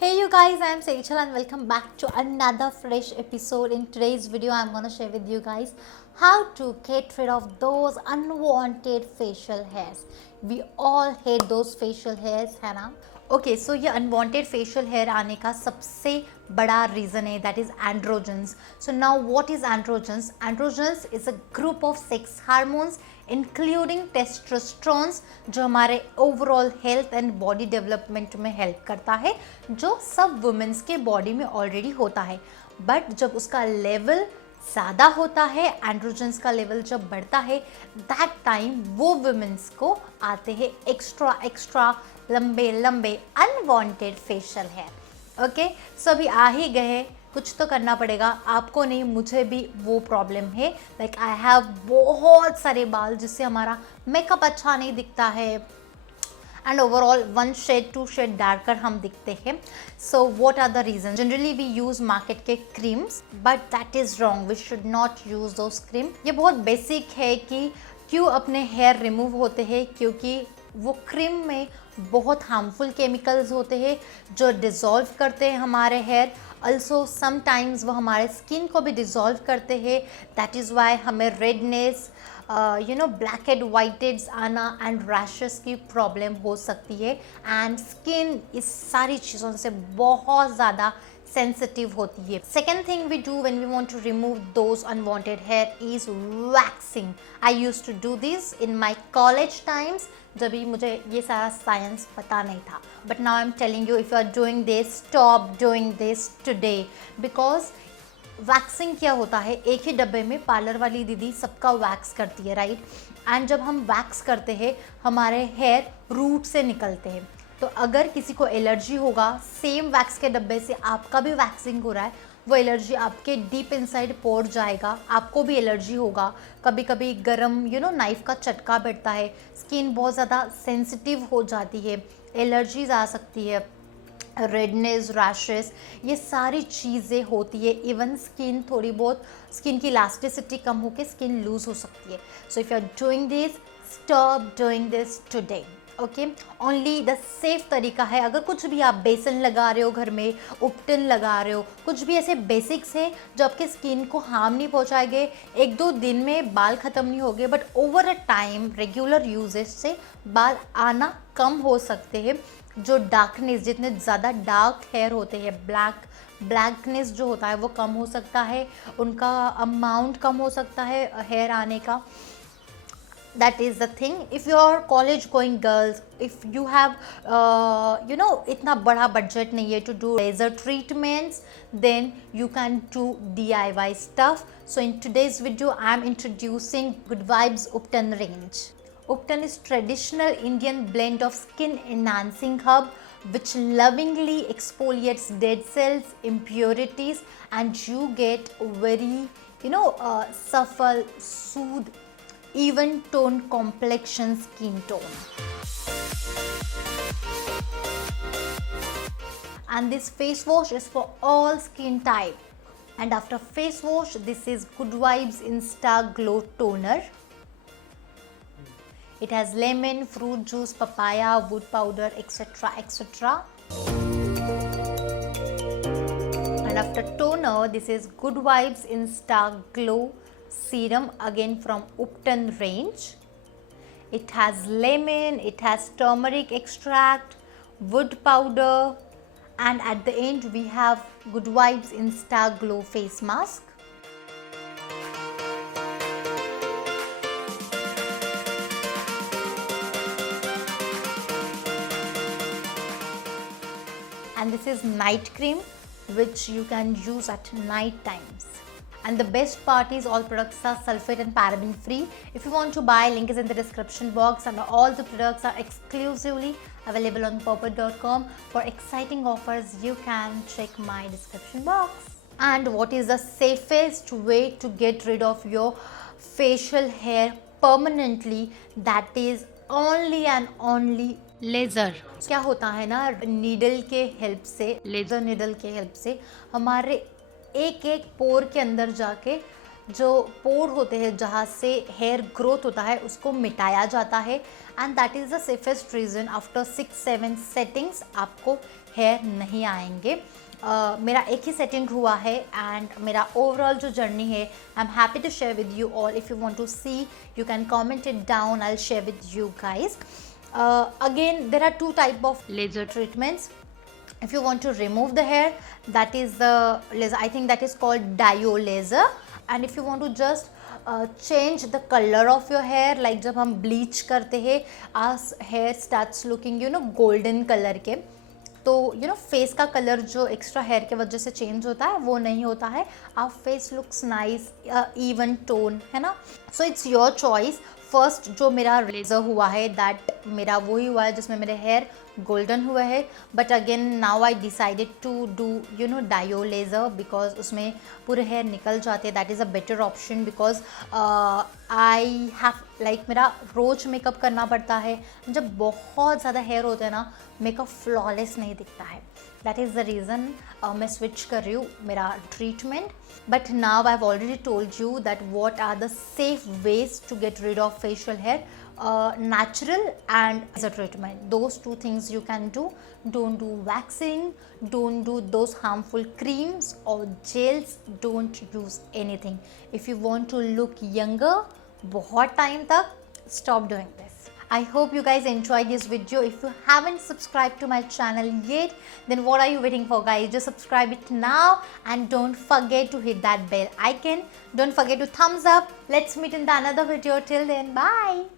Hey you guys, I am Seychelle and welcome back to another fresh episode. In today's video, I'm gonna share with you guys how to get rid of those unwanted facial hairs. We all hate those facial hairs, है ना? Okay so ये unwanted facial hair आने का सबसे बड़ा reason है that is androgens. So now what is androgens? Androgens is a group of sex hormones including testosterones जो हमारे overall health and body development में हेल्प करता है, जो सब वुमेन्स के बॉडी में ऑलरेडी होता है. बट जब उसका लेवल ज़्यादा होता है, एंड्रोजन्स का लेवल जब बढ़ता है, दैट टाइम वो वुमेन्स को आते हैं एक्स्ट्रा लंबे लंबे unwanted facial hair. Okay so अभी आ ही गए, कुछ तो करना पड़ेगा. आपको नहीं, मुझे भी वो प्रॉब्लम है. लाइक आई हैव बहुत सारे बाल जिससे हमारा मेकअप अच्छा नहीं दिखता है and overall 1 shade 2 shade darker हम दिखते हैं. So what are the reason? Generally we use market के creams, but that is wrong. We should not use those cream. ये बहुत बेसिक है कि क्यों अपने हेयर रिमूव होते हैं, क्योंकि वो क्रीम में बहुत हार्मफुल केमिकल्स होते हैं जो डिज़ोल्व करते हैं हमारे हेयर. अल्सो समटाइम्स वो हमारे स्किन को भी डिज़ोल्व करते हैं. दैट इज़ वाई हमें redness, black head white heads आना एंड रैशेस की प्रॉब्लम हो सकती है. एंड स्किन इस सारी चीज़ों से बहुत ज़्यादा sensitive होती है. Second thing we do when we want to remove those unwanted hair is waxing. I used to do this in my college times जब भी मुझे ये सारा साइंस पता नहीं था. But now I'm telling you, if you are doing this, stop doing this today. Because waxing क्या होता है, एक ही डब्बे में पार्लर वाली दीदी सबका वैक्स करती है, राइट? एंड जब हम वैक्स करते हैं हमारे हेयर रूट से निकलते हैं. तो अगर किसी को एलर्जी होगा, सेम वैक्स के डब्बे से आपका भी वैक्सिंग हो रहा है, वो एलर्जी आपके डीप इनसाइड पोर जाएगा, आपको भी एलर्जी होगा. कभी कभी गरम नाइफ का चटका बैठता है, स्किन बहुत ज़्यादा सेंसिटिव हो जाती है, एलर्जीज आ सकती है, रेडनेस, रैशेस, ये सारी चीज़ें होती है. इवन स्किन थोड़ी बहुत, स्किन की इलास्टिसिटी कम होकर स्किन लूज हो सकती है. So if you are doing this, stop doing this today. Okay, only the safe तरीका है, अगर कुछ भी आप बेसन लगा रहे हो घर में, उपटन लगा रहे हो, कुछ भी ऐसे बेसिक्स है जो आपके स्किन को हार्म नहीं पहुंचाएंगे, 1-2 दिन में बाल ख़त्म नहीं होंगे, but over a time regular usage से बाल आना कम हो सकते हैं. जो डार्कनेस, जितने ज़्यादा डार्क हेयर होते हैं, ब्लैकनेस जो होता है वो कम हो सकता है, उनका अमाउंट कम हो सकता है हेयर आने का. That is the thing. If you are college going girls, if you have इतना बड़ा बजट नहीं है to do laser treatments, then you can do DIY stuff. So in today's video I am introducing Good Vibes Upton range. Upton is traditional Indian blend of skin enhancing herb which lovingly exfoliates dead cells, impurities, and you get very supple, soothe, even tone complexion skin tone. And this face wash is for all skin type. And after face wash, this is Good Vibes Insta Glow Toner. It has lemon, fruit juice, papaya, wood powder, etc, etc. And after toner, this is Good Vibes Insta Glow Serum, again from Upton range. It has lemon, it has turmeric extract, wood powder, and at the end we have Good Vibes Insta Glow face mask. And this is night cream which you can use at night times. And the best part is all products are sulfate and paraben free. If you want to buy, link is in the description box, and all the products are exclusively available on purpose.com. For exciting offers, you can check my description box. And what is the safest way to get rid of your facial hair permanently? That is only and only laser. क्या होता है ना, needle के help से, laser needle के help से हमारे एक एक पोर के अंदर जाके जो पोर होते हैं जहाँ से हेयर ग्रोथ होता है उसको मिटाया जाता है and that is the safest reason after 6-7 settings आपको हेयर नहीं आएंगे। मेरा एक ही सेटिंग हुआ है एंड मेरा ओवरऑल जो जर्नी है I am happy to share with you all. If you want to see you can comment it down, I will share with you guys. Again, there are two type of laser treatments. If you want to remove the hair, that is the laser, I think that is called dio laser. And if you want to just change the color of your hair, like जब हम bleach करते हैं as hair starts looking golden color के, तो face का colour जो extra hair के वजह से चेंज होता है वो नहीं होता है। Our face looks nice, even tone, है ना। So it's your choice. First जो मेरा लेज़र हुआ है दैट मेरा वही हुआ है जिसमें मेरे हेयर गोल्डन हुए हैं, but again now I decided to do diode laser because उसमें पूरे हेयर निकल जाते हैं। That is a better option because I have like मेरा रोज़ मेकअप करना पड़ता है। जब बहुत ज़्यादा हेयर होते हैं ना, मेकअप फ्लॉलेस नहीं दिखता है। दैट इज़ द रीज़न मैं स्विच कर रही हूँ मेरा treatment. But now I have already told you that what are the safe ways to get rid of facial hair, natural and as a treatment. Those two things you can do. Don't do waxing, don't do those harmful creams or gels, don't use anything. If you want to look younger बहुत time तक, stop doing this. I hope you guys enjoyed this video. If you haven't subscribed to my channel yet, then what are you waiting for, guys? Just subscribe it now and don't forget to hit that bell icon. Don't forget to thumbs up. Let's meet in the another video. Till then, bye.